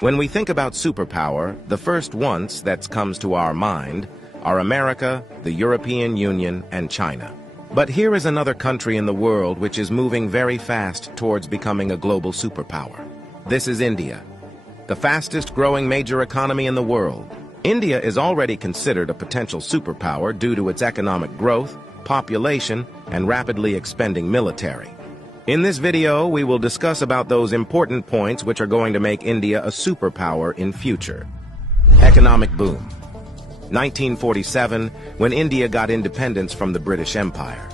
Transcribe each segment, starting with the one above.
When we think about superpower, the first ones that comes to our mind are America, the European Union, and China. But here is another country in the world which is moving very fast towards becoming a global superpower. This is India, the fastest growing major economy in the world. India is already considered a potential superpower due to its economic growth, population, and rapidly expanding military. In this video, we will discuss about those important points which are going to make India a superpower in future. Economic boom. 1947, when India got independence from the British Empire.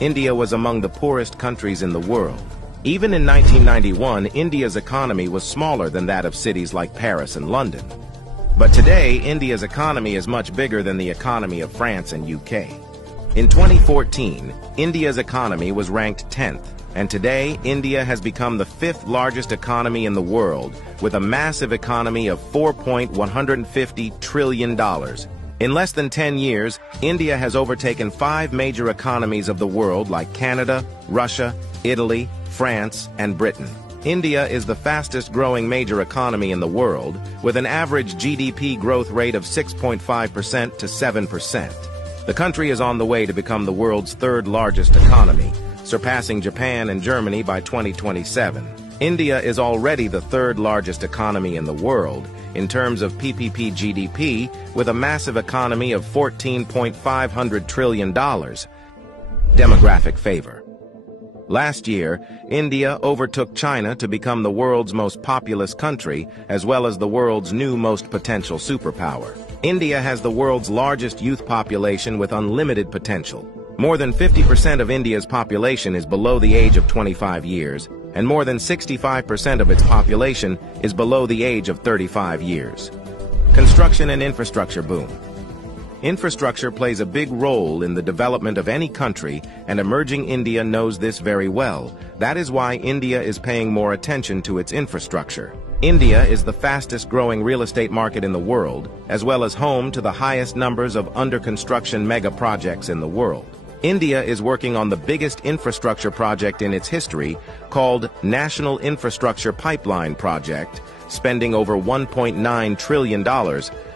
India was among the poorest countries in the world. Even in 1991, India's economy was smaller than that of cities like Paris and London. But today, India's economy is much bigger than the economy of France and UK. In 2014, India's economy was ranked 10th, and today, India has become the 5th largest economy in the world, with a massive economy of $4.150 trillion. In less than 10 years, India has overtaken 5 major economies of the world like Canada, Russia, Italy, France, and Britain. India is the fastest growing major economy in the world, with an average GDP growth rate of 6.5% to 7%. The country is on the way to become the world's 3rd largest economy, surpassing Japan and Germany by 2027. India is already the 3rd largest economy in the world in terms of PPP GDP, with a massive economy of $14.5 trillion. Demographic favor. Last year, India overtook China to become the world's most populous country, as well as the world's new most potential superpower. India has the world's largest youth population with unlimited potential. More than 50% of India's population is below the age of 25 years, and more than 65% of its population is below the age of 35 years. Construction and infrastructure boom. Infrastructure plays a big role in the development of any country, and emerging India knows this very well. That is why India is paying more attention to its infrastructure. India is the fastest growing real estate market in the world, as well as home to the highest numbers of under-construction mega projects in the world. India is working on the biggest infrastructure project in its history, called National Infrastructure Pipeline Project, spending over $1.9 trillion,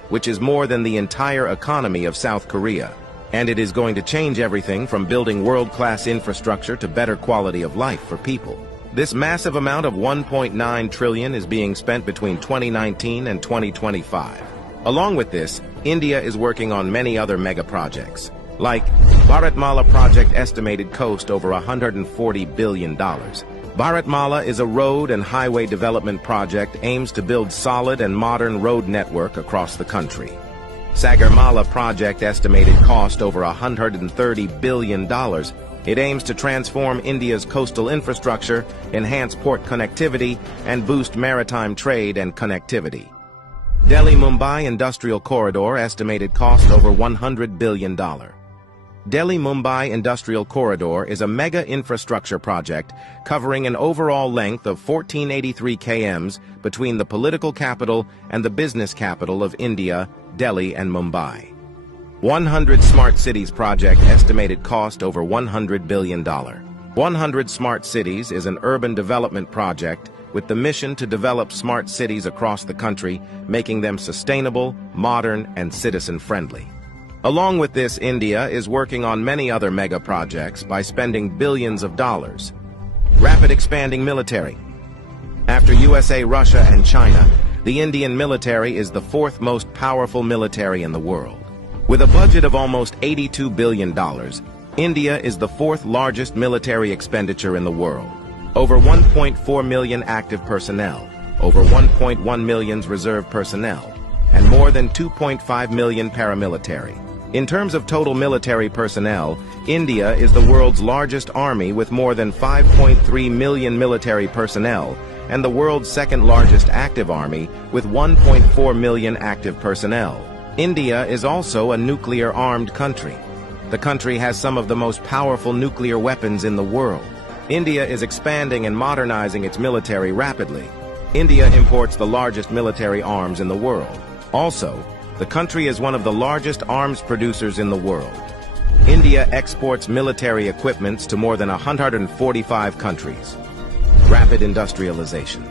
which is more than the entire economy of South Korea. And it is going to change everything from building world-class infrastructure to better quality of life for people. This massive amount of $1.9 trillion is being spent between 2019 and 2025. Along with this, India is working on many other mega projects, like Bharatmala project estimated cost over $140 billion. Bharatmala is a road and highway development project aims to build solid and modern road network across the country. Sagarmala project estimated cost over $130 billion. It aims to transform India's coastal infrastructure, enhance port connectivity, and boost maritime trade and connectivity. Delhi-Mumbai Industrial Corridor estimated cost over $100 billion. Delhi-Mumbai Industrial Corridor is a mega infrastructure project covering an overall length of 1483 km between the political capital and the business capital of India, Delhi and Mumbai. 100 Smart Cities project estimated cost over $100 billion. 100 Smart Cities is an urban development project with the mission to develop smart cities across the country, making them sustainable, modern, and citizen-friendly. Along with this, India is working on many other mega projects by spending billions of dollars. Rapid expanding military. After USA, Russia, and China, the Indian military is the 4th most powerful military in the world. With a budget of almost $82 billion, India is the 4th largest military expenditure in the world. Over 1.4 million active personnel, over 1.1 million reserve personnel, and more than 2.5 million paramilitary. In terms of total military personnel, India is the world's largest army with more than 5.3 million military personnel, and the world's 2nd largest active army with 1.4 million active personnel. India is also a nuclear-armed country. The country has some of the most powerful nuclear weapons in the world. India is expanding and modernizing its military rapidly. India imports the largest military arms in the world. Also, the country is one of the largest arms producers in the world. India exports military equipments to more than 145 countries. Rapid industrialization.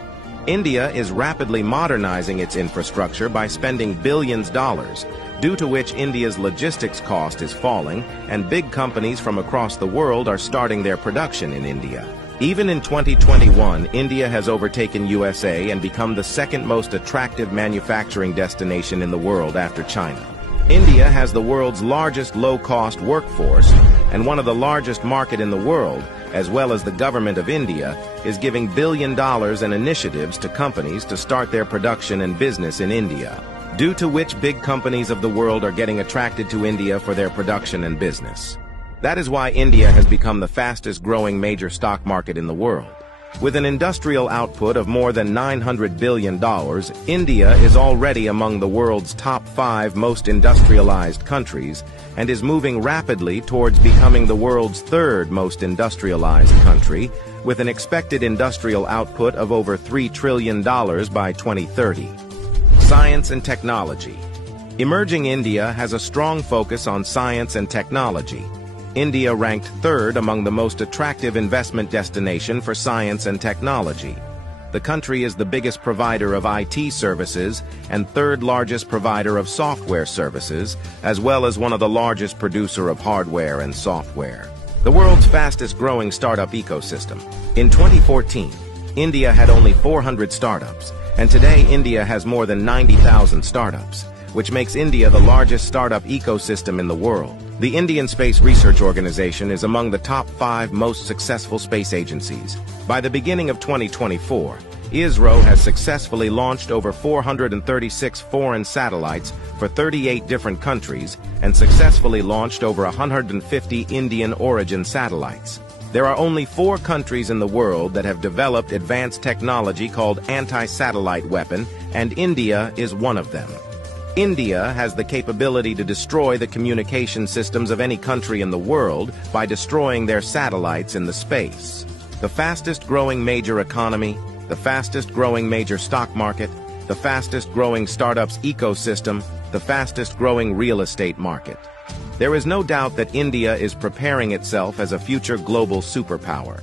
India is rapidly modernizing its infrastructure by spending billions of dollars, due to which India's logistics cost is falling and big companies from across the world are starting their production in India. Even in 2021, India has overtaken USA and become the second most attractive manufacturing destination in the world after China. India has the world's largest low-cost workforce, and one of the largest market in the world, as well as the government of India, is giving $1 billion in initiatives to companies to start their production and business in India, due to which big companies of the world are getting attracted to India for their production and business. That is why India has become the fastest growing major stock market in the world. With an industrial output of more than $900 billion, India is already among the world's top 5 most industrialized countries and is moving rapidly towards becoming the world's 3rd most industrialized country, with an expected industrial output of over $3 trillion by 2030. Science and technology. Emerging India has a strong focus on science and technology. India ranked 3rd among the most attractive investment destination for science and technology. The country is the biggest provider of IT services and 3rd largest provider of software services, as well as one of the largest producer of hardware and software. The world's fastest growing startup ecosystem. In 2014, India had only 400 startups, and today India has more than 90,000 startups, which makes India the largest startup ecosystem in the world. The Indian Space Research Organization is among the top 5 most successful space agencies. By the beginning of 2024, ISRO has successfully launched over 436 foreign satellites for 38 different countries and successfully launched over 150 Indian origin satellites. There are only 4 countries in the world that have developed advanced technology called anti-satellite weapon, and India is one of them. India has the capability to destroy the communication systems of any country in the world by destroying their satellites in the space. The fastest growing major economy, the fastest growing major stock market, the fastest growing startups ecosystem, the fastest growing real estate market. There is no doubt that India is preparing itself as a future global superpower.